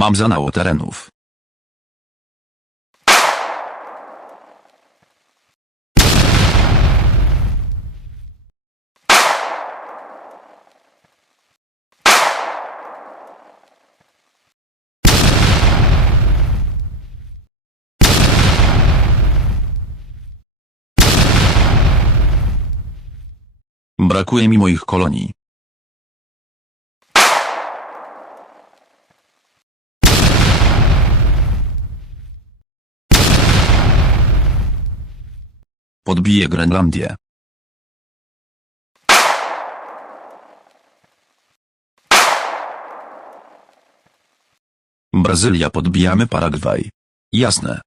Mam za mało terenów. Brakuje mi moich kolonii. Podbiję Grenlandię. Brazylia podbijamy Paragwaj. Jasne.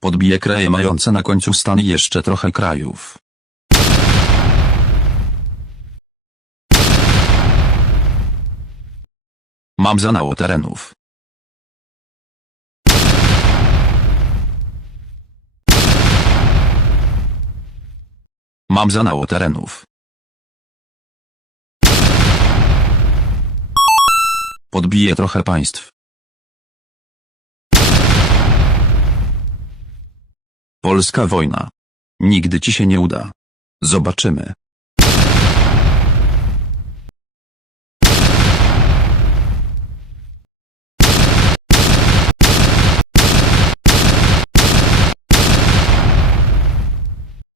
Podbiję kraje mające na końcu stan i jeszcze trochę krajów. Mam za mało terenów. Mam za mało terenów. Podbiję trochę państw. Polska wojna. Nigdy ci się nie uda. Zobaczymy.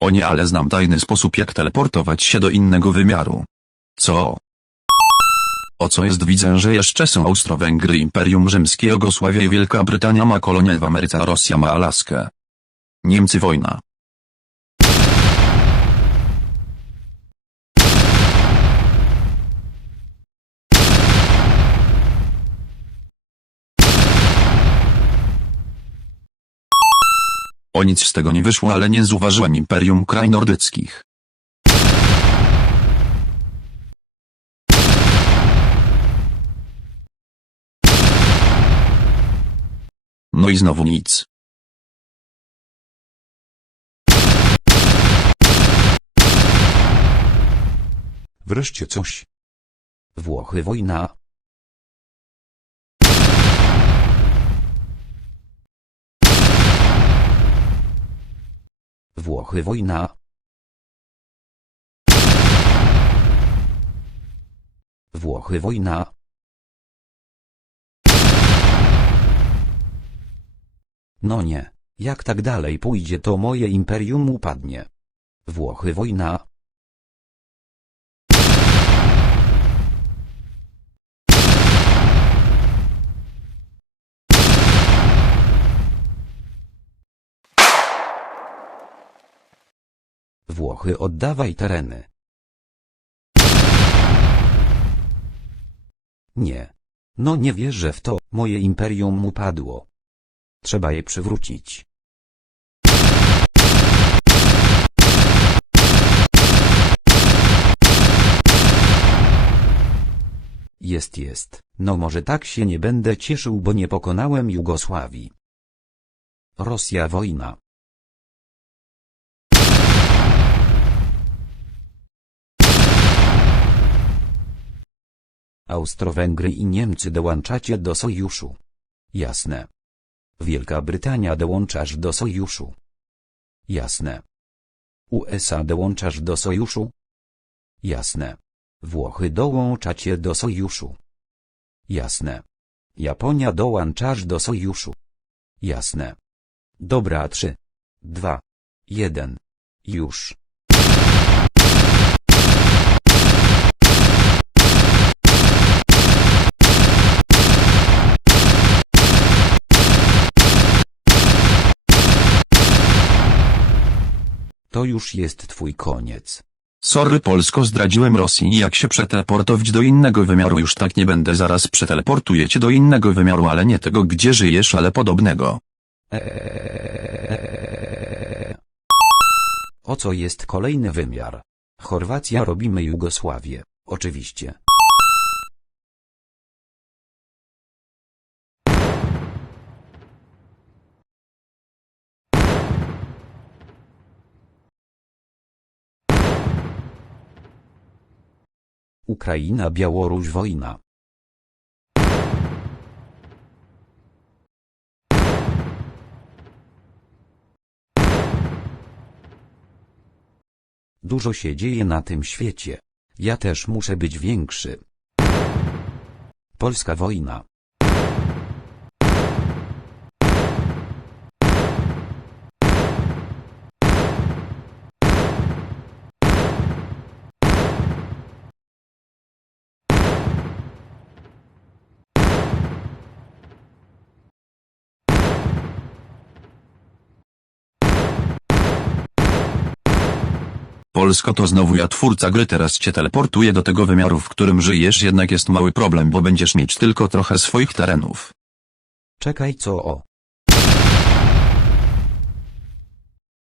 O nie, ale znam tajny sposób jak teleportować się do innego wymiaru. Co? O co jest widzę, że jeszcze są Austro-Węgry, Imperium Rzymskie, Jugosławia i Wielka Brytania ma kolonie w Ameryce, a Rosja ma Alaskę. Niemcy wojna. O nic z tego nie wyszło, ale nie zauważyłem Imperium Kraj Nordyckich. No i znowu nic. Wreszcie coś. Włochy wojna. Włochy wojna. Włochy wojna. No nie, jak tak dalej pójdzie to moje imperium upadnie. Włochy wojna. Włochy oddawaj tereny. Nie. No nie wierzę w to, moje imperium upadło. Trzeba je przywrócić. Jest, jest. No może tak się nie będę cieszył, bo nie pokonałem Jugosławii. Rosja wojna. Austro-Węgry i Niemcy dołączacie do sojuszu. Jasne. Wielka Brytania dołączasz do sojuszu. Jasne. USA dołączasz do sojuszu? Jasne. Włochy dołączacie do sojuszu. Jasne. Japonia dołączasz do sojuszu. Jasne. Dobra, trzy, dwa, jeden. Już. To już jest twój koniec. Sorry Polsko zdradziłem Rosji jak się przeteleportować do innego wymiaru już tak nie będę zaraz przeteleportuję cię do innego wymiaru ale nie tego gdzie żyjesz ale podobnego. Eee. O co jest kolejny wymiar? Chorwacja robimy Jugosławię, oczywiście. Ukraina Białoruś wojna. Dużo się dzieje na tym świecie. Ja też muszę być większy. Polska wojna. Polsko to znowu ja twórca gry teraz cię teleportuję do tego wymiaru w którym żyjesz jednak jest mały problem bo będziesz mieć tylko trochę swoich terenów. Czekaj co o.